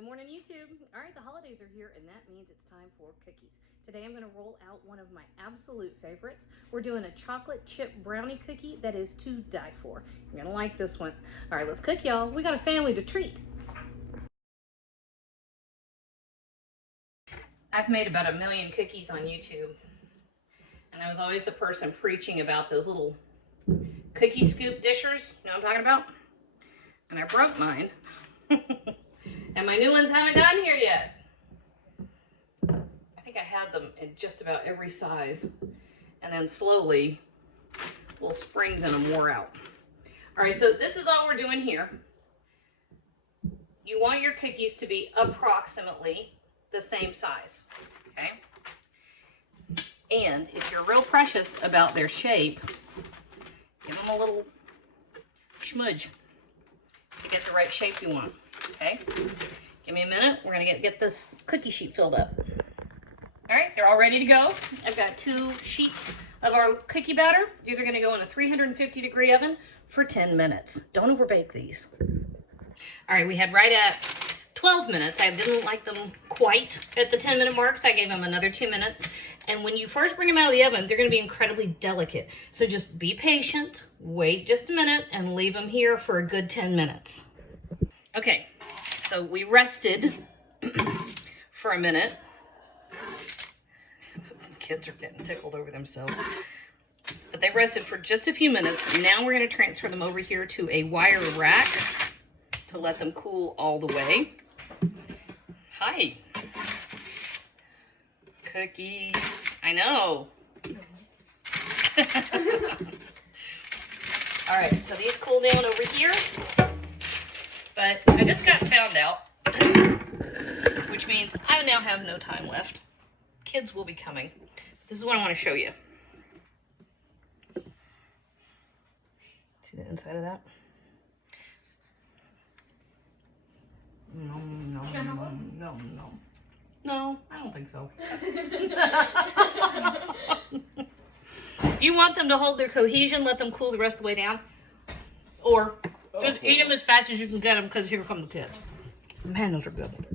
Good morning, YouTube. All right, the holidays are here, and that means it's time for cookies. Today I'm going to roll out one of my absolute favorites. We're doing a chocolate chip brownie cookie that is to die for. You're going to like this one. All right, let's cook, y'all. We got a family to treat. I've made about 1 million cookies on YouTube, and I was always the person preaching about those little cookie scoop dishers. You know what I'm talking about? And I broke mine. And my new ones haven't gotten here yet. I think I had them in just about every size. And then slowly, little springs in them wore out. All right, so this is all we're doing here. You want your cookies to be approximately the same size, okay? And if you're real precious about their shape, give them a little smudge to get the right shape you want. Okay, give me a minute. We're gonna get this cookie sheet filled up. All right, they're all ready to go. I've got 2 sheets of our cookie batter. These are gonna go in a 350-degree oven for 10 minutes. Don't overbake these. All right, we had right at 12 minutes. I didn't like them quite at the 10-minute mark, so I gave them another 2 minutes. And when you first bring them out of the oven, they're gonna be incredibly delicate. So just be patient, wait just a minute, and leave them here for a good 10 minutes. Okay. So we rested for a minute. Kids are getting tickled over themselves. But they rested for just a few minutes. Now we're going to transfer them over here to a wire rack to let them cool all the way. Hi. Cookies. I know. All right, so these cool down over here. But I just got found out, which means I now have no time left. Kids will be coming. This is what I want to show you. See the inside of that? No, I don't think so. If you want them to hold their cohesion, let them cool the rest of the way down. Or just eat them as fast as you can get them, because here come the kids. Man, those are good.